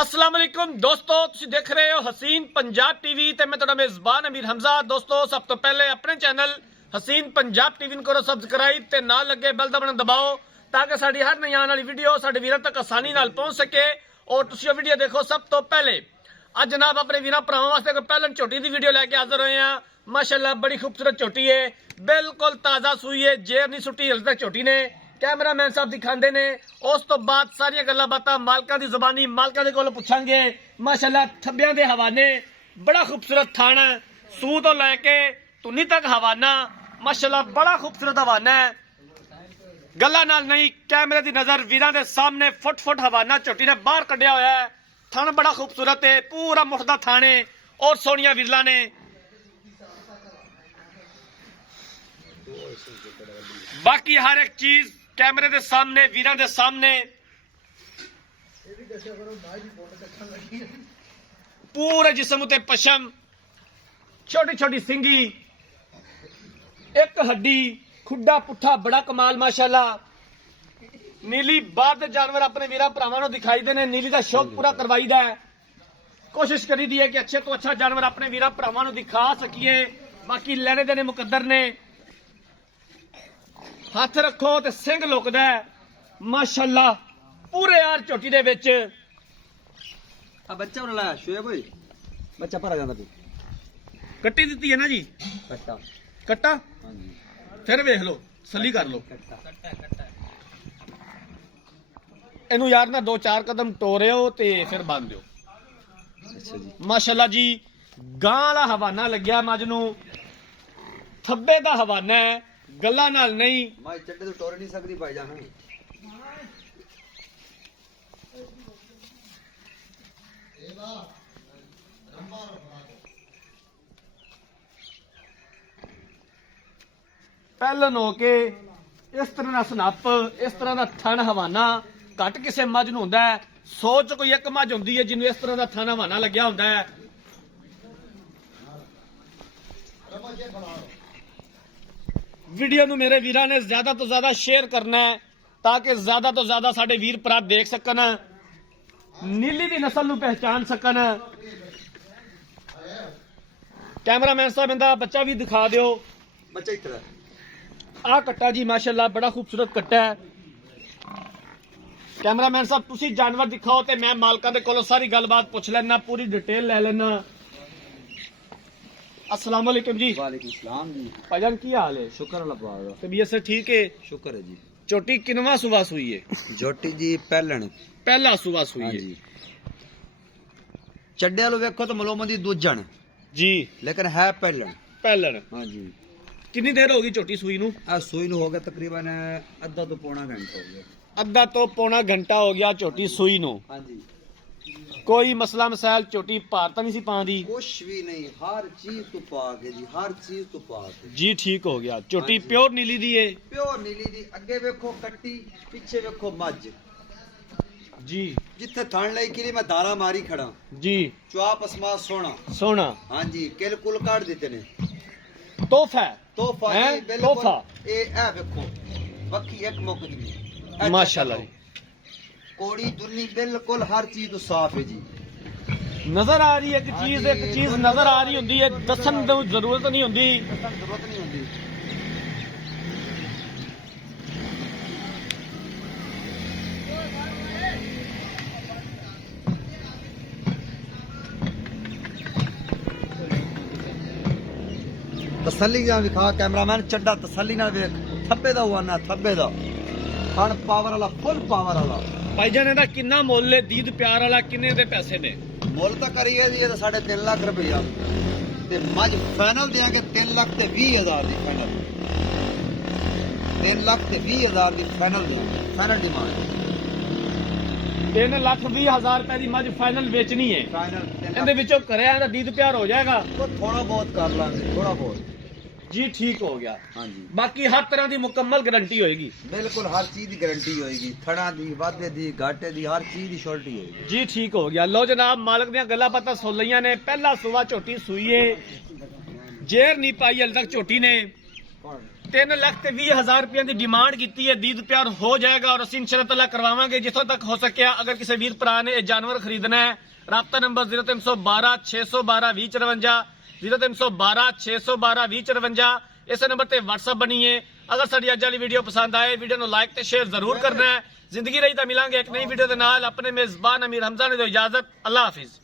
अस्सलाम वालेकुम दोस्तों, तुसी देख रहे हो हसीन पंजाब टीवी ते मैं तुहाडा मेज़बान अमीर हमजा। दोस्तों, सब तो पहले अपने चैनल हसीन पंजाब टीवी ਨੂੰ करो सबसक्राइब ते नाल लगे बेल दा बटन दबाओ ताकि साडी हर नई आने वाली वीडियो साडे वीरां तक आसानी नाल पहुंच सके और तुसी वो वीडियो देखो सब तो पहले। अज जनाब अपने वीरां भरावां वास्ते कोई पहलन झोटी दी वीडियो लेके हाजिर होए हैं। माशाअल्लाह बड़ी खूबसूरत झोटी है, बिल्कुल ताज़ा सूई है, जेर नहीं सुटी हल तक झोटी ने। कैमरामैन साहब दिखाते ने, उस तो बाद सारिया गल्लां बातां मालकां दी ज़ुबानी मालकां दे कोलों पुछांगे। माशाअल्लाह थब्बियां दे हवाने, बड़ा खूबसूरत थाना, सूह तो लैके धुनी तक हवाना, माशाअल्लाह बड़ा खूबसूरत हवाना है। गल्लां नाल नहीं, कैमरे दी नजर वीरां दे सामने फुट फुट हवाना झोटी ने बाहर कढ़िया होया है। थन बड़ा खूबसूरत है, पूरा मुठदा थाने और सोनिया विरला ने। बाकी हर एक चीज कैमरे दे सामने वीरां दे सामने। पूरे जिस्म उते पशम, छोटी छोटी सिंगी, एक हड्डी, खुड्डा पुट्ठा बड़ा कमाल माशाअल्लाह। नीली बाहर दे जानवर अपने वीरां भरावां नूं दिखाई देने, नीली दा शौक पूरा करवाईदा है। कोशिश करी दी है कि अच्छे तो अच्छा जानवर अपने वीरां भरावां नूं दिखा सकीए। बाकी लेने देने मुकद्दर ने। हाथ रखो ते सिंह लुकदा है माशाअल्लाह पूरे यार झोटी दे विच। बच्चा लाया शोएब भाई, बच्चा भरा जाता तू कट्टी दित्ती है ना जी, कट्टा कट्टा। हाँ जी, फिर वेख लो, सली कर लो कट्टा इनू यार ना, दो चार कदम टोरियो ते फिर बांध दियो। अच्छा जी, माशाअल्लाह जी गां वाला हवाना लग्या मज नू, थब्बे दा हवाना है, गल्लां नाल नहीं। मैं चड्डे तो टोर नहीं सकती भाई जान। पहलन होके इस तरह का सनप, इस तरह का थन हवाना घट किसे मज नूं हुंदा है। सोच कोई एक मज हुंदी है जिन्होंने इस तरह का थन हवाना लग्या हुंदा है। वीडियो नूं मेरे वीरां ने ज्यादा तो ज्यादा शेयर करना है ताकि ज्यादा तो ज्यादा साडे वीर भरा देख सकन, नीली दी नस्ल नूं पहचान सकन। कैमरामैन साहब इंदा बच्चा भी दिखा दियो। बच्चा इतना आ कट्टा जी माशाअल्लाह बड़ा खूबसूरत कट्टा है। कैमरामैन साहब तुसी जानवर दिखाओ ते मैं मालकां दे कोलों सारी गलबात पुछ लेना, पूरी डिटेल ले लेना। अस्सलाम वालेकुम जी। वालेकुम सलाम जी। भाईजान की हाल है? शुक्र अल्लाह पाक दा। तबीयत से ठीक है? शुक्र है जी। चोटी किनवा सुबह सुई है? जोटी जी पहलन पहला सुबह सुई हाँ है जी। चड्डे वालों वेखो तो मलोमदी दूजन जी, लेकिन है पहलन। पहलन। हाँ जी, कितनी देर होगी चोटी सुई नू? आ सुई नु हो गया तकरीबन अद्धा तो पौना घंटा हो गया। अद्धा तो पौना घंटा हो गया चोटी सुई नू। हाँ जी, कोई मसला मसाइल चोटी भार तो नहीं सी पांदी? कुछ भी नहीं, हर चीज तो पाक है जी, हर चीज तो पाक है जी, ठीक हो गया। चोटी हाँ जी। प्योर नीली दी है प्योर नीली दी। अगे वेखो कट्टी, पिछे वेखो मज। जी जिथे थण लई किली मैं धारा मारी खड़ा जी। चुआप असमा सोना। सोना हाँ जी, किल कुल काट देते ने। तोहफा है। तोहफा हैं? जी, बिल्कुल। तोहफा। ए वेखो बक्की एक मुक दी माशाअल्लाह जी। कोड़ी दुन्नी बिल्कुल हर चीज तो साफ है जी। नजर आ रही है एक चीज नजर आ रही होंदी है, दसन दी जरूरत नहीं होंदी। जरूरत नहीं होती। तसल्ली जा विखा कैमरामैन, चड्डा तसल्ली नाल वेख। थब्बे दा हुआ ना, थब्बे दा हण पावर वाला, फुल पावर वाला। भाईजान ਇਹਦਾ किन्ना ਮੁੱਲ है? दीद प्यार वाला किन्ने दे पैसे ने? ਮੁੱਲ ਤਾਂ ਕਰੀਏ ਜੀ ਇਹ 3.5 ਲੱਖ ਰੁਪਇਆ ਤੇ ਮੱਝ ਫਾਈਨਲ ਦੇਾਂਗੇ 3 ਲੱਖ ਤੇ 20,000 ਦੀ ਫਾਈਨਲ। 3 ਲੱਖ ਤੇ 20,000 ਦੀ ਫਾਈਨਲ ਦੇਾਂਗੇ, ਫਾਈਨਲ ਡਿਮਾਂਡ। 3,20,000 रुपए की मज फाइनल बेचनी है। ਫਾਈਨਲ ਇਹਦੇ ਵਿੱਚੋਂ ਕਰਿਆ ਦਾ ਦੀਦ ਪਿਆਰ ਹੋ ਜਾਏਗਾ ਥੋੜਾ ਬਹੁਤ ਕਰ ਲਾਂਗੇ, ਥੋੜਾ ਬਹੁਤ। जी, ठीक हो गया। ਹਾਂਜੀ, बाकी हर तरह की मुकम्मल गारंटी होगी। ਬਿਲਕੁਲ ਹਰ ਚੀਜ਼ ਦੀ ਗਾਰੰਟੀ ਹੋਏਗੀ। ਥਣਾ ਦੀ, ਵਾਧੇ ਦੀ, ਘਾਟੇ ਦੀ, ਹਰ ਚੀਜ਼ ਦੀ ਸ਼ੋਰਟੀ ਹੋਏਗੀ। जी, ठीक हो गया। लो जनाब, मालक दियां गल्लां बातां सुन लईयां ने। पहला सुबह झोटी सुई है, जेर नहीं पाई हल तक झोटी ने। 3,20,000 ਰੁਪਏ ਦੀ ਡਿਮਾਂਡ ਕੀਤੀ ਹੈ। ਦੀਦ ਪਿਆਰ ਹੋ ਜਾਏਗਾ ਔਰ ਅਸੀਂ ਇਨਸ਼ਾਅੱਲਾ ਕਰਵਾਵਾਂਗੇ ਜਿੱਥੋਂ ਤੱਕ ਹੋ ਸਕਿਆ। ਅਗਰ ਕਿਸੇ ਵੀਰ ਭਰਾ ਨੇ ਇਹ ਜਾਨਵਰ ਖਰੀਦਣਾ ਹੈ, ਰਾਬਤਾ ਨੰਬਰ 0312 612 2054 0312 612 2054 ਇਸੇ ਨੰਬਰ ਤੇ WhatsApp ਬਣੀਏ। ਅਗਰ ਸਾਡੀ ਅੱਜ ਵਾਲੀ ਵੀਡੀਓ ਪਸੰਦ ਆਏ, ਵੀਡੀਓ ਨੂੰ ਲਾਈਕ ਤੇ ਸ਼ੇਅਰ ਜ਼ਰੂਰ ਕਰਨਾ ਹੈ। ਜ਼ਿੰਦਗੀ ਰਹੀ ਤਾਂ ਮਿਲਾਂਗੇ ਇੱਕ ਨਈ ਵੀਡੀਓ ਦੇ ਨਾਲ। ਆਪਣੇ ਮੇਜ਼ਬਾਨ ਅਮੀਰ ਹਮਜ਼ਾ ਨੇ ਦਿਓ ਇਜਾਜ਼ਤ। ਅੱਲਾ ਹਾਫਿਜ਼।